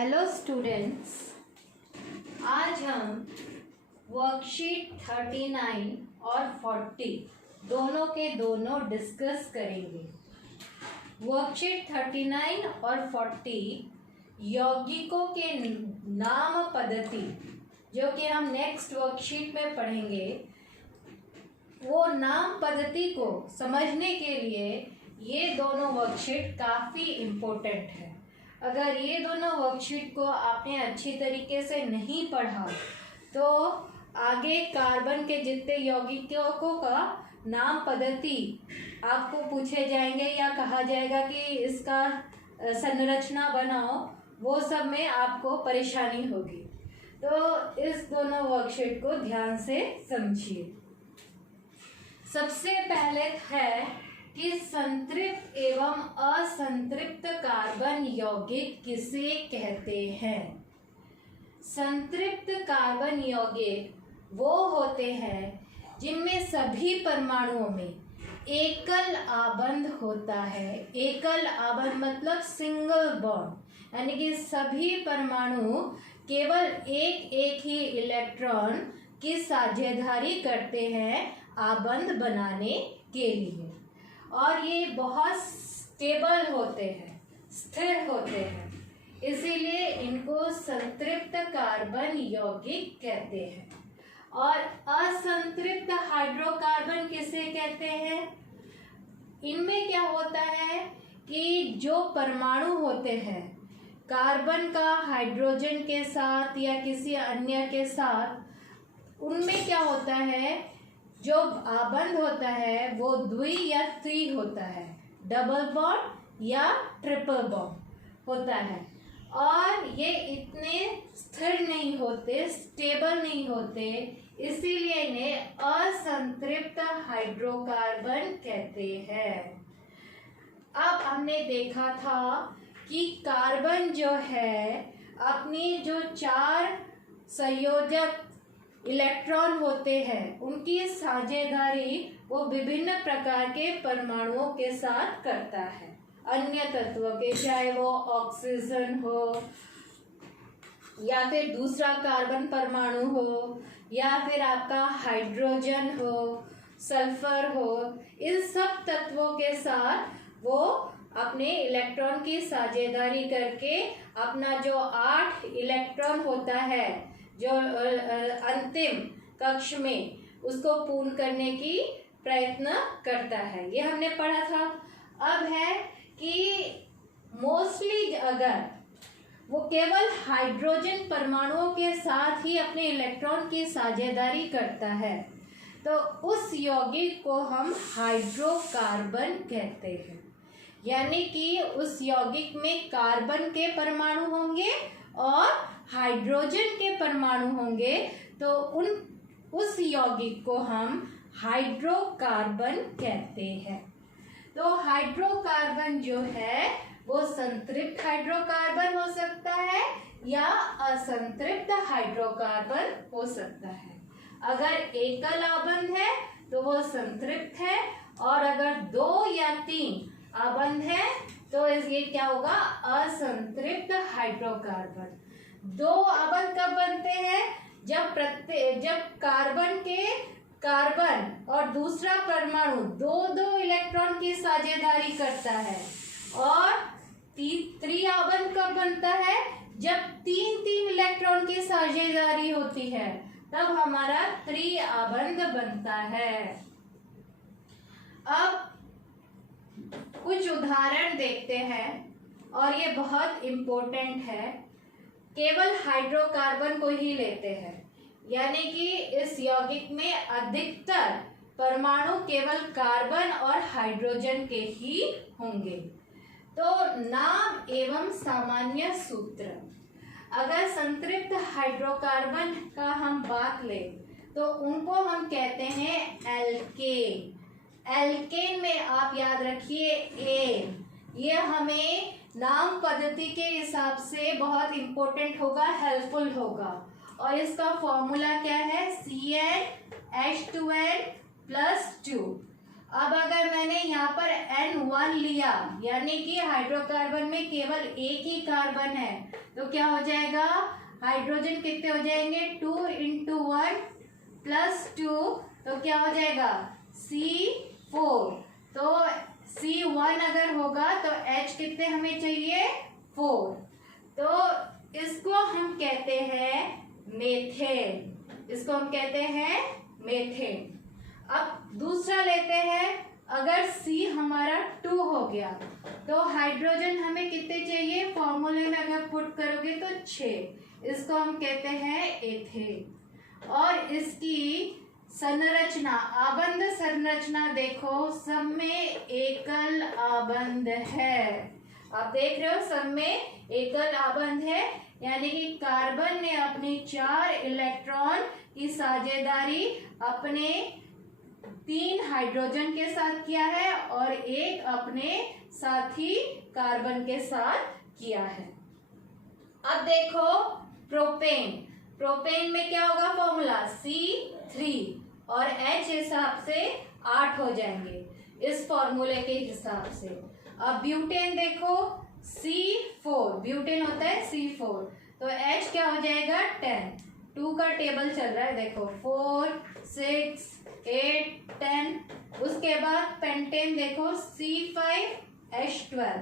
Hello students, आज हम worksheet 39 और 40 दोनों के दोनों डिस्कस करेंगे। वर्कशीट 39 और 40 यौगिकों के नाम पद्धति, जो कि हम नेक्स्ट वर्कशीट में पढ़ेंगे, वो नाम पद्धति को समझने के लिए ये दोनों वर्कशीट काफ़ी इम्पोर्टेंट है। अगर ये दोनों वर्कशीट को आपने अच्छी तरीके से नहीं पढ़ा तो आगे कार्बन के जितने यौगिकों का नाम पद्धति आपको पूछे जाएंगे या कहा जाएगा कि इसका संरचना बनाओ, वो सब में आपको परेशानी होगी। तो इस दोनों वर्कशीट को ध्यान से समझिए। सबसे पहले है कि संतृप्त एवं असंतृप्त कार्बन यौगिक किसे कहते हैं। संतृप्त कार्बन यौगिक वो होते हैं जिनमें सभी परमाणुओं में एकल आबंध होता है। एकल आबंध मतलब सिंगल बॉन्ड, यानी कि सभी परमाणु केवल एक एक ही इलेक्ट्रॉन की साझेदारी करते हैं आबंध बनाने के लिए, और ये बहुत स्टेबल होते हैं, स्थिर होते हैं, इसीलिए इनको संतृप्त कार्बन यौगिक कहते हैं। और असंतृप्त हाइड्रोकार्बन किसे कहते हैं? इनमें क्या होता है कि जो परमाणु होते हैं कार्बन का हाइड्रोजन के साथ या किसी अन्य के साथ, उनमें क्या होता है, जो आबंध होता है वो द्वि या त्रि होता है, डबल बॉन्ड या ट्रिपल बॉन्ड होता है, और ये इतने स्थिर नहीं होते, स्टेबल नहीं होते, इसीलिए इन्हें असंतृप्त हाइड्रोकार्बन कहते हैं। अब हमने देखा था कि कार्बन जो है अपनी जो 4 संयोजक इलेक्ट्रॉन होते हैं उनकी साझेदारी वो विभिन्न प्रकार के परमाणुओं के साथ करता है, अन्य तत्वों के, चाहे वो ऑक्सीजन हो या फिर दूसरा कार्बन परमाणु हो या फिर आपका हाइड्रोजन हो, सल्फर हो, इन सब तत्वों के साथ वो अपने इलेक्ट्रॉन की साझेदारी करके अपना जो 8 इलेक्ट्रॉन होता है जो अंतिम कक्ष में, उसको पूर्ण करने की प्रयत्न करता है। ये हमने पढ़ा था। अब है कि मोस्टली अगर वो केवल हाइड्रोजन परमाणुओं के साथ ही अपने इलेक्ट्रॉन की साझेदारी करता है तो उस यौगिक को हम हाइड्रोकार्बन कहते हैं। यानी कि उस यौगिक में कार्बन के परमाणु होंगे और हाइड्रोजन के परमाणु होंगे, तो उस यौगिक को हम हाइड्रोकार्बन कहते हैं। तो हाइड्रोकार्बन जो है वो संतृप्त हाइड्रोकार्बन हो सकता है या असंतृप्त हाइड्रोकार्बन हो सकता है। अगर एकल आबंध है तो वो संतृप्त है, और अगर 2 या 3 आबंध है तो ये क्या होगा, असंतृप्त हाइड्रोकार्बन। 2 आबंध कब बनते हैं? जब कार्बन और दूसरा परमाणु 2-2 इलेक्ट्रॉन की साझेदारी करता है। और त्रि आबंध कब बनता है? जब 3-3 इलेक्ट्रॉन की साझेदारी होती है, तब हमारा त्रि आबंध बनता है। अब कुछ उदाहरण देखते हैं, और ये बहुत इम्पोर्टेंट है। केवल हाइड्रोकार्बन को ही लेते हैं, यानी कि इस यौगिक में अधिकतर परमाणु केवल कार्बन और हाइड्रोजन के ही होंगे। तो नाम एवं सामान्य सूत्र, अगर संतृप्त हाइड्रोकार्बन का हम बात लें तो उनको हम कहते हैं एल्केन। एल्केन में आप याद रखिए एन, ये हमें नाम पद्धति के हिसाब से बहुत इम्पोर्टेंट होगा, हेल्पफुल होगा। और इसका फॉर्मूला क्या है? CnH2n+2। अब अगर मैंने यहाँ पर N1 लिया, यानी कि हाइड्रोकार्बन में केवल एक ही कार्बन है, तो क्या हो जाएगा, हाइड्रोजन कितने हो जाएंगे, 2 × 1 + 2, तो क्या हो जाएगा C4। तो C1 अगर होगा तो H कितने हमें चाहिए, 4। तो इसको हम कहते हैं मेथेन, इसको हम कहते हैं मेथेन। अब दूसरा लेते हैं, अगर C हमारा 2 हो गया तो हाइड्रोजन हमें कितने चाहिए, फॉर्मूले में अगर पुट करोगे तो 6, इसको हम कहते हैं एथेन। और इसकी संरचना, आबंध संरचना देखो, सब में एकल आबंध है। आप देख रहे हो सब में एकल आबंध है, यानी कि कार्बन ने अपनी 4 इलेक्ट्रॉन की साझेदारी अपने 3 हाइड्रोजन के साथ किया है और एक अपने साथी कार्बन के साथ किया है। अब देखो प्रोपेन, प्रोपेन में क्या होगा फॉर्मूला, C3 और H हिसाब से 8 हो जाएंगे इस फॉर्मूले के हिसाब से। अब ब्यूटेन देखो, C4, ब्यूटेन होता है C4, तो H क्या हो जाएगा 10, 2 का टेबल चल रहा है देखो, 4 6 8 10। उसके बाद पेंटेन देखो C5H12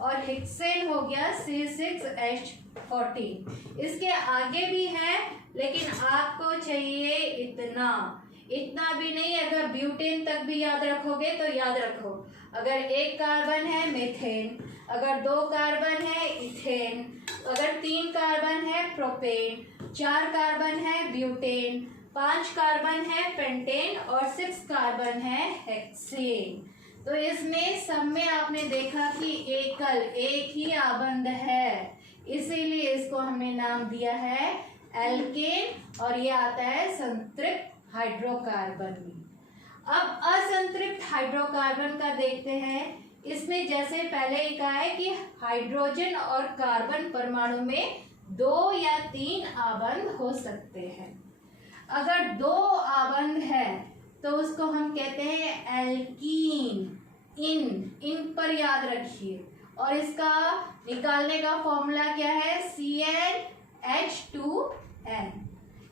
और हेक्सेन हो गया C6H14। इसके आगे भी है लेकिन आपको चाहिए इतना भी नहीं। अगर ब्यूटेन तक भी याद रखोगे तो याद रखो, अगर 1 कार्बन है मेथेन, अगर 2 कार्बन है इथेन, अगर 3 कार्बन है प्रोपेन, 4 कार्बन है ब्यूटेन, 5 कार्बन है पेंटेन और 6 कार्बन है हेक्सेन। तो इसमें सब में आपने देखा कि एक ही आबंध है, इसीलिए इसको हमने नाम दिया है एल्केन और ये आता है संतृप्त हाइड्रोकार्बन में। अब असंतृप्त हाइड्रोकार्बन का देखते हैं। इसमें जैसे पहले ही कहा है कि हाइड्रोजन और कार्बन परमाणु में 2 या 3 आबंध हो सकते हैं। अगर 2 आबंध है तो उसको हम कहते हैं एल्कीन। इन पर याद रखिए। और इसका निकालने का फॉर्मूला क्या है, CnH2n।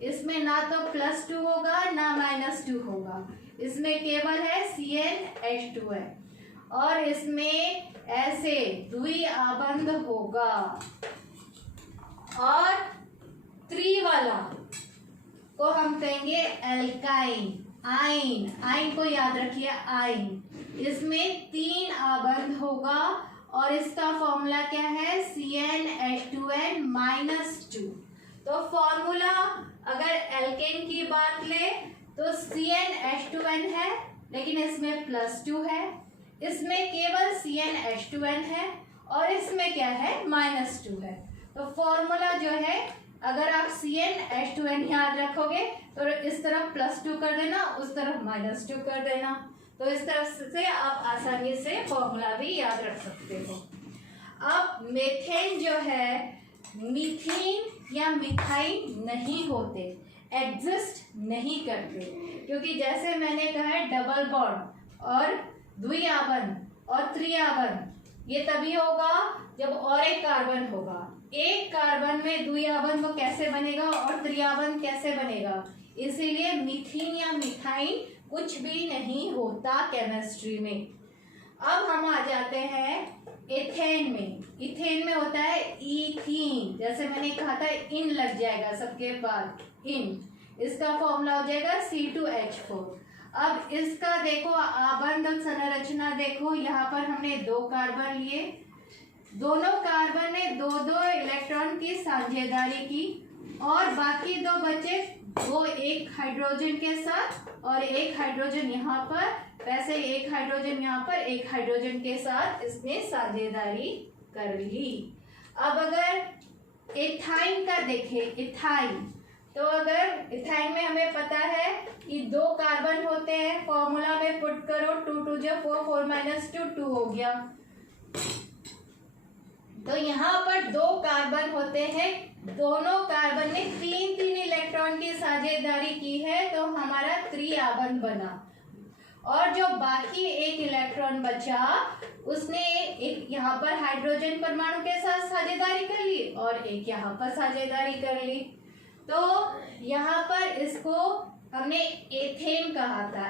इसमें ना तो +2 होगा ना -2 होगा, इसमें केवल है CnH2n। और इसमें ऐसे द्विआबंध होगा। और 3 वाला को हम कहेंगे एल्काइन। आइन को याद रखिए, आइन। इसमें 3 आबंध होगा और इसका फॉर्मूला क्या है, CnH2n-2। तो फॉर्मूला अगर एल्केन की बात ले तो CnH2n है लेकिन इसमें +2 है, इसमें केवल CnH2n है और इसमें क्या है, -2 है। तो फॉर्मूला जो है, अगर आप CnH2n याद रखोगे तो इस तरफ +2 कर देना, उस तरफ -2 कर देना। तो इस तरफ से आप आसानी से फॉर्मूला भी याद रख सकते हो। अब मेथेन जो है, मीथेन या मिथाइन नहीं होते, एग्जिस्ट नहीं करते, क्योंकि जैसे मैंने कहा है डबल बॉन्ड और द्विआबंध और त्रिआबंध ये तभी होगा जब और एक कार्बन होगा। एक कार्बन में द्विआबंध वो कैसे बनेगा और त्रिआबंध कैसे बनेगा, इसीलिए मीथेन या मिथाइन कुछ भी नहीं होता केमिस्ट्री में। अब हम आ जाते हैं एथेन में। इथेन में होता है इथीन, जैसे मैंने कहा था इन लग जाएगा सबके पास, इन। इसका फॉर्मूला हो जाएगा C2H4। अब इसका देखो आबंध संरचना देखो, यहाँ पर हमने 2 कार्बन लिए, दोनों कार्बन ने 2-2 इलेक्ट्रॉन की साझेदारी की और बाकी 2 बचे, वो एक हाइड्रोजन के साथ और एक हाइड्रोजन यहाँ पर, वैसे एक हाइड्रोजन यहाँ पर, एक हाइड्रोजन के साथ इसने साझेदारी कर ली। अब अगर इथाइन का देखें, इथाइन, तो अगर इथाइन में हमें पता है कि 2 कार्बन होते हैं, फॉर्मूला में पुट करो, 2 2 जो 4, 4 -2 2 हो गया। तो यहाँ पर 2 कार्बन होते हैं, दोनों कार्बन ने 3-3 इलेक्ट्रॉन की साझेदारी की है, तो हमारा त्रिआबंध बना। और जो बाकी एक इलेक्ट्रॉन बचा उसने एक यहाँ पर हाइड्रोजन परमाणु के साथ साझेदारी कर ली और एक यहाँ पर साझेदारी कर ली। तो यहाँ पर इसको हमने एथेन कहा था,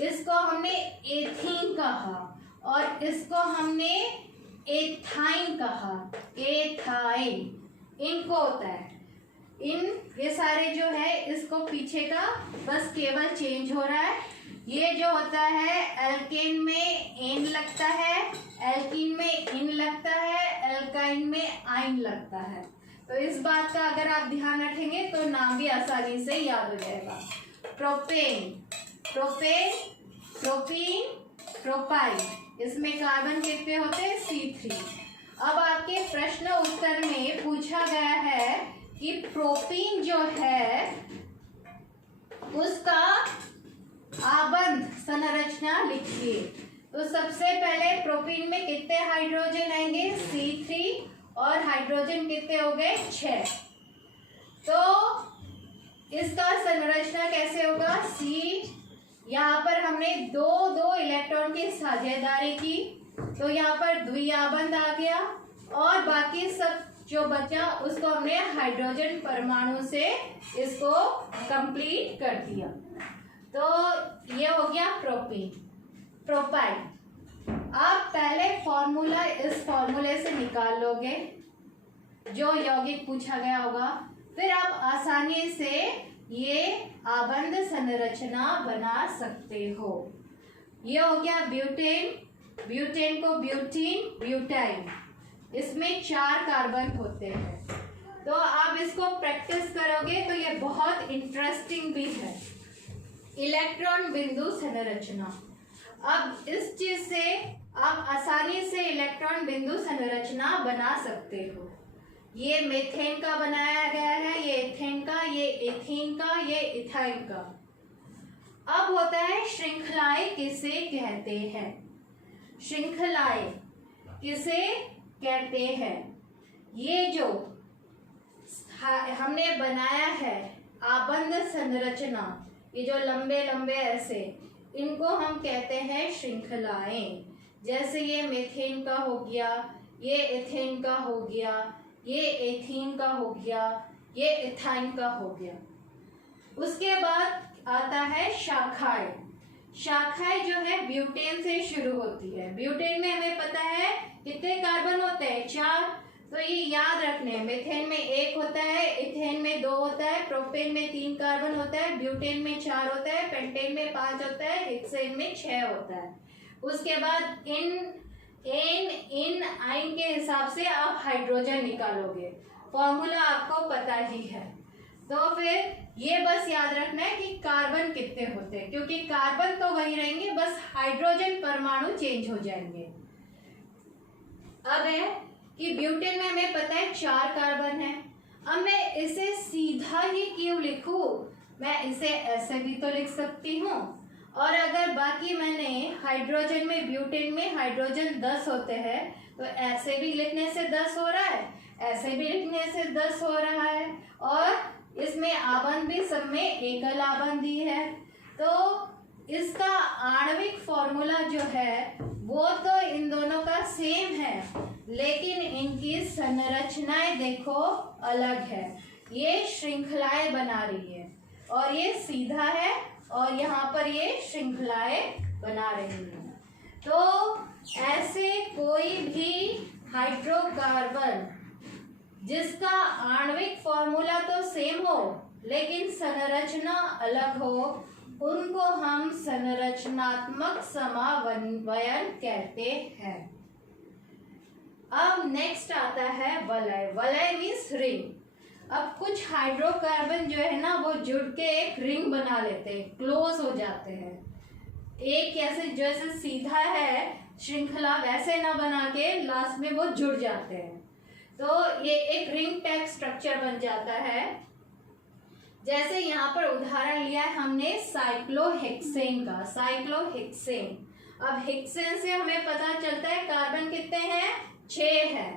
इसको हमने एथीन कहा और इसको हमने एथाइन कहा, एथाइन इनको होता है। ये सारे जो है इसको पीछे का बस केवल चेंज हो रहा है। ये जो होता है एल्केन में एन लगता है, एल्कीन में इन लगता है, एल्काइन में आइन लगता है। तो इस बात का अगर आप ध्यान रखेंगे तो नाम भी आसानी से याद हो जाएगा। प्रोपेन, प्रोपेन, प्रोपीन, प्रोपाइन, इसमें कार्बन कितने होते हैं? C3। अब आपके प्रश्न उत्तर में पूछा गया है कि प्रोपीन जो है उसका आबंध संरचना लिखिए। तो सबसे पहले प्रोपीन में कितने हाइड्रोजन आएंगे? C3 और हाइड्रोजन कितने हो गए? 6। तो इसका संरचना कैसे होगा? यहाँ पर हमने दो इलेक्ट्रॉन की साझेदारी की तो यहाँ पर द्विआबंध आ गया और बाकी सब जो बचा उसको हमने हाइड्रोजन परमाणु से इसको कंप्लीट कर दिया। तो ये हो गया प्रोपीन। प्रोपाइन, आप पहले फॉर्मूला इस फॉर्मूले से निकाल लोगे जो यौगिक पूछा गया होगा, फिर आप आसानी से ये आबंध संरचना बना सकते हो। ये हो गया ब्यूटेन, ब्यूटेन को ब्यूटीन, ब्यूटाइन, इसमें 4 कार्बन होते हैं। तो आप इसको प्रैक्टिस करोगे तो ये बहुत इंटरेस्टिंग भी है। इलेक्ट्रॉन बिंदु संरचना, अब इस चीज से आप आसानी से इलेक्ट्रॉन बिंदु संरचना बना सकते हो। ये मेथेन का बनाया गया है, ये एथेन का, ये एथीन का, ये इथाइन का। अब होता है श्रृंखलाएं किसे कहते हैं? श्रृंखलाएं किसे कहते हैं? ये जो हमने बनाया है आबंध संरचना, ये जो लंबे लंबे ऐसे, इनको हम कहते हैं श्रृंखलाएं। जैसे ये मेथेन का हो गया, ये एथेन का हो गया, ये एथीन का हो गया, ये इथाइन का हो गया। उसके बाद आता है शाखाएं। शाखाएं जो है ब्यूटेन से शुरू होती है। ब्यूटेन में हमें पता है कितने कार्बन होते हैं? 4। तो ये याद रखने, मेथेन में 1 होता है, इथेन में 2 होता है, प्रोपेन में 3 कार्बन होता है, ब्यूटेन में 4 होता है, पेंटेन में 5 होता है, हेक्सेन में 6 होता है। उसके बाद इन आइन के हिसाब से आप हाइड्रोजन निकालोगे। फॉर्मूला आपको पता ही है। तो फिर ये बस याद रखना है कि कार्बन कितने होते हैं, क्योंकि कार्बन तो वही रहेंगे, बस हाइड्रोजन परमाणु चेंज हो जाएंगे। अब है कि ब्यूटेन में हमें पता है 4 कार्बन है। अब मैं इसे सीधा ही क्यों लिखूं? मैं इसे ऐसे भी तो लिख सकती हूँ। और अगर बाकी मैंने हाइड्रोजन में, ब्यूटेन में हाइड्रोजन 10 होते हैं तो ऐसे भी लिखने से 10 हो रहा है, ऐसे भी लिखने से 10 हो रहा है, और इसमें आबंध भी सब में एकल आबंध ही है। तो इसका आणविक फॉर्मूला जो है वो तो इन दोनों का सेम है, लेकिन इनकी संरचनाएं देखो अलग है। ये श्रृंखलाएं बना रही है और ये सीधा है, और यहाँ पर ये श्रृंखलाएं बना रही हैं। तो ऐसे कोई भी हाइड्रोकार्बन जिसका आणविक फॉर्मूला तो सेम हो लेकिन संरचना अलग हो, उनको हम संरचनात्मक समावयन कहते हैं। अब नेक्स्ट आता है वलय। वलय मीन्स रिंग। अब कुछ हाइड्रोकार्बन जो है ना वो जुड़ के एक रिंग बना लेते हैं, क्लोज हो जाते हैं। एक ऐसे जैसे सीधा है श्रृंखला वैसे ना बना के लास्ट में वो जुड़ जाते हैं, तो ये एक रिंग टाइप स्ट्रक्चर बन जाता है। जैसे यहाँ पर उदाहरण लिया है हमने साइक्लोहेक्सेन का, साइक्लोहेक्सेन। अब हेक्सेन से हमें पता चलता है कार्बन कितने हैं? 6 है।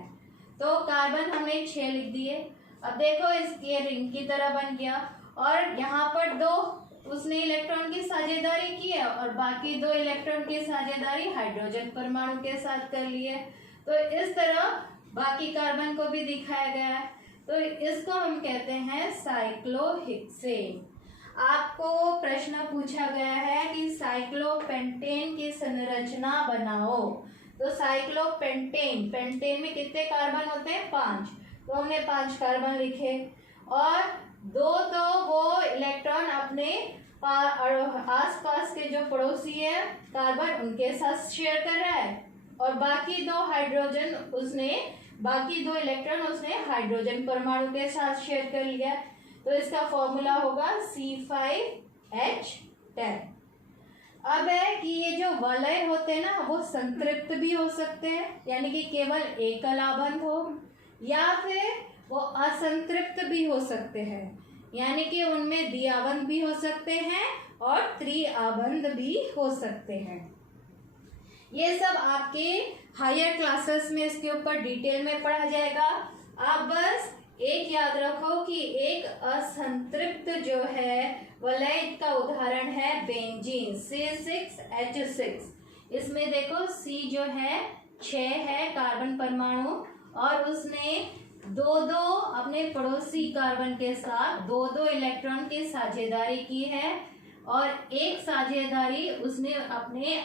तो कार्बन हमने 6 लिख दिए। अब देखो ये रिंग की तरह बन गया, और यहाँ पर 2 उसने इलेक्ट्रॉन की साझेदारी की है और बाकी 2 इलेक्ट्रॉन की साझेदारी हाइड्रोजन परमाणु के साथ कर ली है। तो इस तरह बाकी कार्बन को भी दिखाया गया है। तो इसको हम कहते हैं साइक्लोहेक्सेन। आपको प्रश्न पूछा गया है कि साइक्लोपेंटेन की संरचना बनाओ। तो साइक्लोपेंटेन, पेंटेन में कितने कार्बन होते हैं? 5। तो हमने 5 कार्बन लिखे और 2 तो वो इलेक्ट्रॉन अपने आसपास के जो पड़ोसी है कार्बन उनके साथ शेयर कर रहा है और बाकी 2 हाइड्रोजन उसने बाकी 2 इलेक्ट्रॉन उसने हाइड्रोजन परमाणु के साथ शेयर कर लिया। तो इसका फॉर्मूला होगा C5H10। अब है कि ये जो वलय होते हैं ना वो संतृप्त भी हो सकते हैं, यानी कि केवल एकल आबंध हो, या फिर वो असंतृप्त भी हो सकते हैं, यानी कि उनमें द्विआबंध भी हो सकते हैं और त्रिआबंध भी हो सकते हैं। ये सब आपके हायर क्लासेस में इसके ऊपर डिटेल में पढ़ा जाएगा। आप बस एक याद रखो कि एक असंतृप्त जो है वलय का उदाहरण है बेंजीन C6H6। इसमें देखो C जो है 6 है कार्बन परमाणु और उसने 2-2 अपने पड़ोसी कार्बन के साथ 2-2 इलेक्ट्रॉन की साझेदारी की है और एक साझेदारी उसने अपने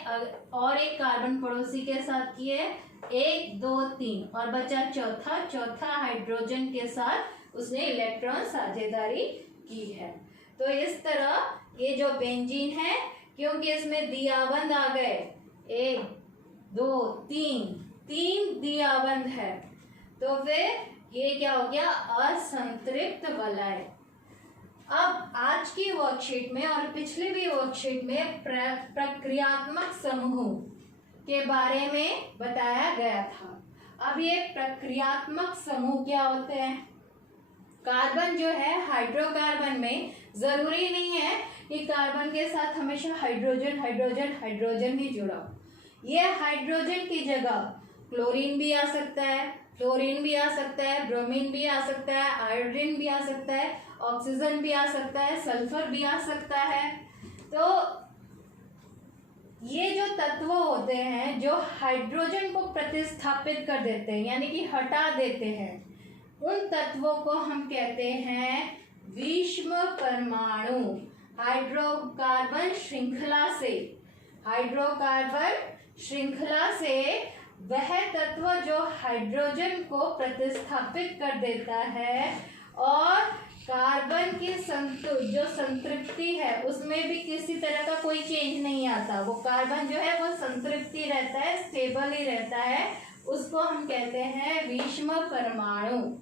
और एक कार्बन पड़ोसी के साथ की है 1 2 3 और बचा चौथा हाइड्रोजन के साथ उसने इलेक्ट्रॉन साझेदारी की है। तो इस तरह ये जो बेंजीन है, क्योंकि इसमें द्विआबंध आ गए 1 2 3 द्विआबंध है, तो फिर ये क्या हो गया? असंतृप्त वलय। अब आज की वर्कशीट में और पिछली भी वर्कशीट में प्रक्रियात्मक समूह के बारे में बताया गया था। अब ये प्रक्रियात्मक समूह क्या होते हैं? कार्बन जो है हाइड्रोकार्बन में जरूरी नहीं है कि कार्बन के साथ हमेशा हाइड्रोजन ही जुड़ा हो। ये हाइड्रोजन की जगह क्लोरीन भी आ सकता है, फ्लोरीन भी आ सकता है, ब्रोमीन भी आ सकता है, आयोडीन भी आ सकता है, ऑक्सीजन भी आ सकता है, सल्फर भी आ सकता है। तो ये जो तत्व होते हैं जो हाइड्रोजन को प्रतिस्थापित कर देते हैं, यानी कि हटा देते हैं, उन तत्वों को हम कहते हैं विषम परमाणु। हाइड्रोकार्बन श्रृंखला से वह तत्व जो हाइड्रोजन को प्रतिस्थापित कर देता है और कार्बन की जो संतृप्ति है उसमें भी किसी तरह का कोई चेंज नहीं आता, वो कार्बन जो है वो संतृप्ति रहता है, स्टेबल ही रहता है, उसको हम कहते हैं विषम परमाणु।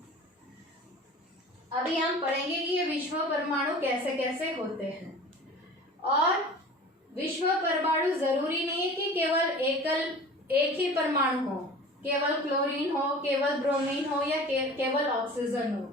अभी हम पढ़ेंगे कि ये विषम परमाणु कैसे कैसे होते हैं। और विषम परमाणु जरूरी नहीं है कि केवल एक ही परमाणु हो, केवल क्लोरीन हो, केवल ब्रोमीन हो या केवल ऑक्सीजन हो।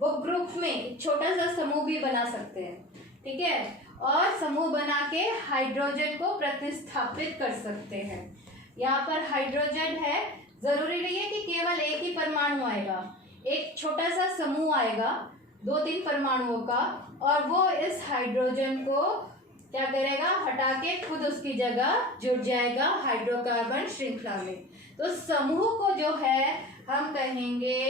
वो ग्रुप में छोटा सा समूह भी बना सकते हैं, ठीक है, और समूह बना के हाइड्रोजन को प्रतिस्थापित कर सकते हैं। यहाँ पर हाइड्रोजन है, जरूरी नहीं है कि केवल एक ही परमाणु आएगा, एक छोटा सा समूह आएगा 2-3 परमाणुओं का और वो इस हाइड्रोजन को क्या करेगा? हटा के खुद उसकी जगह जुड़ जाएगा हाइड्रोकार्बन श्रृंखला में। तो समूह को जो है हम कहेंगे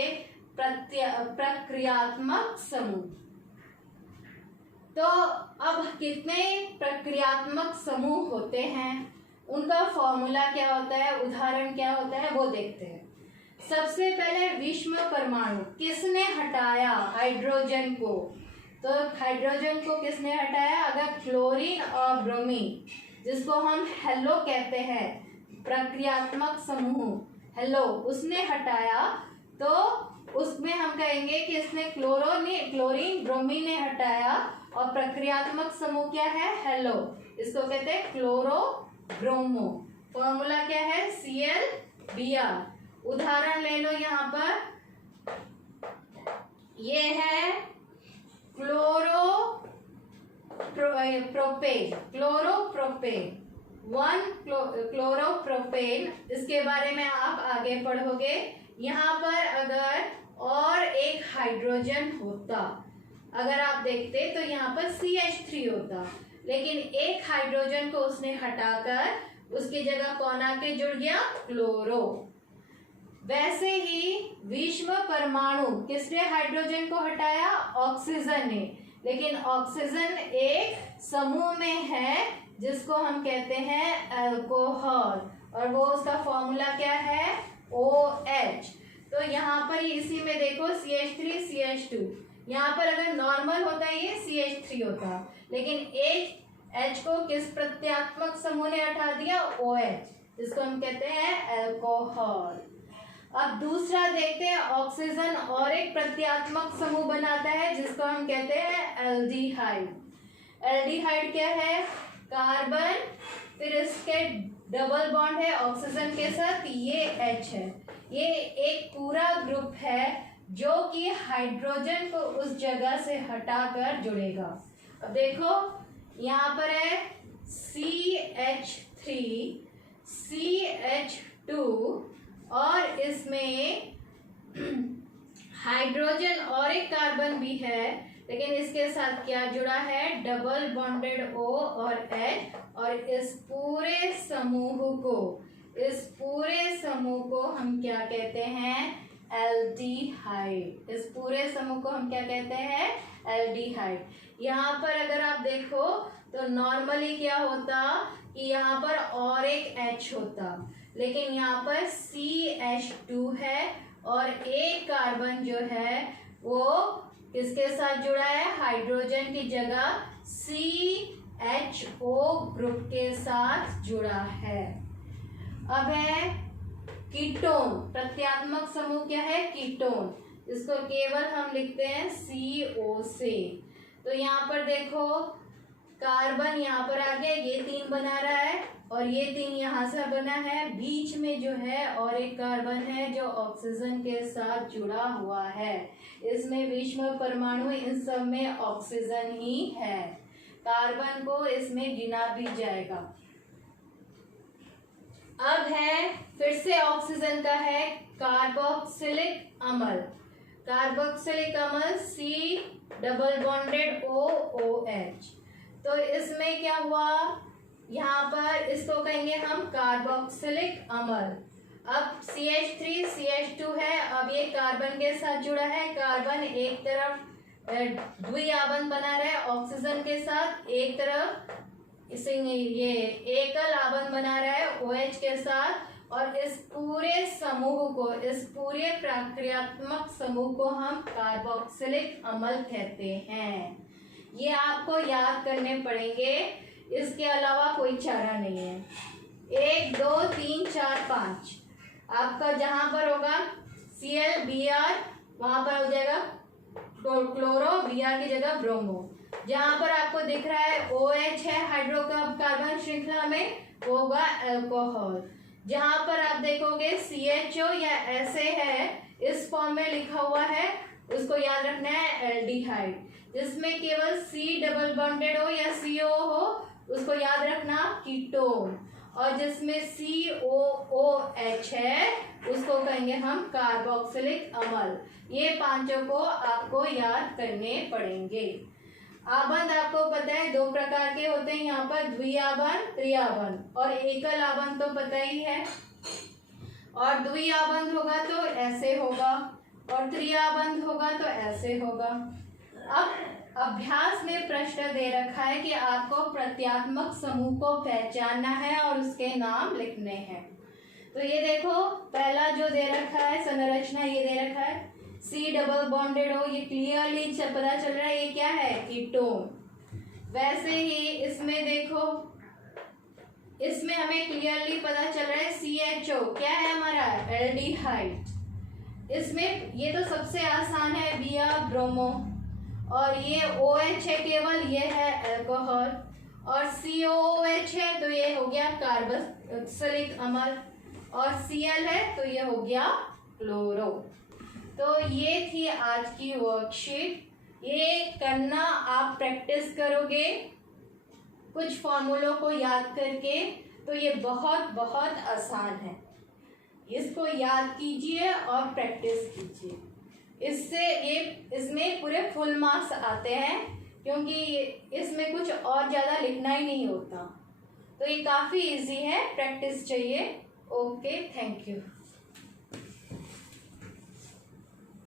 प्रक्रियात्मक समूह। तो अब कितने प्रक्रियात्मक समूह होते हैं, उनका फॉर्मूला क्या होता है, उदाहरण क्या होता है, वो देखते हैं। सबसे पहले विषम परमाणु किसने हटाया? हाइड्रोजन को। तो हाइड्रोजन को किसने हटाया? अगर क्लोरीन और ब्रोमीन, जिसको हम हेलो कहते हैं, प्रक्रियात्मक समूह हेलो, उसने हटाया, तो उसमें हम कहेंगे कि इसने क्लोरीन ब्रोमीन ने हटाया और प्रक्रियात्मक समूह क्या है? हेलो। इसको कहते हैं क्लोरो ब्रोमो। फॉर्मूला क्या है? ClBr। उदाहरण ले लो, यहाँ पर ये है क्लोरोप्रोपेन 1 क्लोरोप्रोपेन। इसके बारे में आप आगे पढ़ोगे। यहाँ पर अगर और एक हाइड्रोजन होता, अगर आप देखते तो यहाँ पर CH3 होता, लेकिन एक हाइड्रोजन को उसने हटाकर उसकी जगह कौन आके जुड़ गया, क्लोरो। वैसे ही विषम परमाणु किसने हाइड्रोजन को हटाया, ऑक्सीजन ने, लेकिन ऑक्सीजन एक समूह में है जिसको हम कहते हैं अल्कोहल, और वो उसका फॉर्मूला क्या है, OH। तो यहाँ पर इसी में देखो CH3 CH2, यहाँ पर अगर नॉर्मल होता ये CH3 होता, लेकिन H को किस प्रत्यात्मक समूह ने हटा दिया, OH, जिसको हम कहते हैं अल्कोहल। अब दूसरा देखते हैं, ऑक्सीजन और एक प्रत्यात्मक समूह बनाता है जिसको हम कहते हैं एल्डिहाइड। एल्डिहाइड क्या है, कार्बन, फिर इसके डबल बॉन्ड है ऑक्सीजन के साथ, ये H है। ये एक पूरा ग्रुप है जो कि हाइड्रोजन को उस जगह से हटाकर जुड़ेगा। अब देखो यहाँ पर है CH3 CH2 और इसमें हाइड्रोजन और एक कार्बन भी है, लेकिन इसके साथ क्या जुड़ा है, डबल बॉन्डेड O और H, और इस पूरे समूह को हम क्या कहते हैं, एल्डिहाइड। इस पूरे समूह को हम क्या कहते हैं, एल्डिहाइड। यहाँ पर अगर आप देखो तो नॉर्मली क्या होता कि यहाँ पर और एक H होता, लेकिन यहाँ पर CH2 है और एक कार्बन जो है वो किसके साथ जुड़ा है, हाइड्रोजन की जगह CHO ग्रुप के साथ जुड़ा है। अब है कीटोन, प्रत्यात्मक समूह क्या है, कीटोन, इसको केवल हम लिखते हैं CO से। तो यहाँ पर देखो कार्बन यहाँ पर आ गया, ये 3 बना रहा है और ये 3 यहाँ से बना है, बीच में जो है और एक कार्बन है जो ऑक्सीजन के साथ जुड़ा हुआ है। इसमें विषम परमाणु, इन सब में ऑक्सीजन ही है, कार्बन को इसमें गिना भी जाएगा। अब है फिर से ऑक्सीजन का है कार्बोक्सिलिक अम्ल। कार्बोक्सिलिक अम्ल C डबल बॉन्डेड OOH। तो इसमें क्या हुआ, यहाँ पर इसको कहेंगे हम कार्बोक्सिलिक अम्ल। अब CH3 CH2 है, अब ये कार्बन के साथ जुड़ा है, कार्बन एक तरफ द्विआबंध बना रहा है ऑक्सीजन के साथ, एक तरफ ये एकल आबंध बना रहा है OH के साथ, और इस पूरे समूह को, इस पूरे प्रक्रियात्मक समूह को हम कार्बोक्सिलिक अम्ल कहते हैं। ये आपको याद करने पड़ेंगे, इसके अलावा कोई चारा नहीं है। 1 2 3 4 5 आपका जहां पर होगा Cl Br, वहां पर हो जाएगा क्लोरो, Br की जगह ब्रोमो। जहां पर आपको दिख रहा है OH है हाइड्रोकार्बन श्रृंखला में, वो होगा अल्कोहल। जहां पर आप देखोगे CHO या ऐसे है, इस फॉर्म में लिखा हुआ है, उसको याद रखना है एल्डिहाइड। जिसमें केवल C डबल बॉन्डेड हो या CO हो, उसको याद रखना कीटोन। और जिसमें COOH है उसको कहेंगे हम कार्बोक्सिलिक अम्ल। ये पांचों को आपको याद करने पड़ेंगे। आबंध आपको पता है 2 प्रकार के होते हैं यहाँ पर, द्विआबंध त्रिआबंध, और एकल आबंध तो पता ही है। और द्विआबंध होगा तो ऐसे होगा और त्रिआबंध होगा तो ऐसे होगा। अब अभ्यास में प्रश्न दे रखा है कि आपको प्रत्यात्मक समूह को पहचानना है और उसके नाम लिखने हैं। तो ये देखो पहला जो दे रखा है संरचना, ये दे रखा है C डबल बॉन्डेड हो, ये क्लियरली पता चल रहा है ये क्या है, कीटोन। वैसे ही इसमें देखो, इसमें हमें क्लियरली पता चल रहा है CHO क्या है हमारा, एल्डिहाइड। इसमें ये तो सबसे आसान है, Br ब्रोमो, और ये OH है केवल, ये है अल्कोहल, और COOH है तो ये हो गया कार्बोक्सिलिक अम्ल, और Cl है तो ये हो गया क्लोरो। तो ये थी आज की वर्कशीट। ये करना आप प्रैक्टिस करोगे कुछ फॉर्मूलों को याद करके, तो ये बहुत बहुत आसान है। इसको याद कीजिए और प्रैक्टिस कीजिए। इससे ये इसमें पूरे फुल मार्क्स आते हैं, क्योंकि इसमें कुछ और ज़्यादा लिखना ही नहीं होता। तो ये काफ़ी इजी है, प्रैक्टिस चाहिए। Okay, thank you.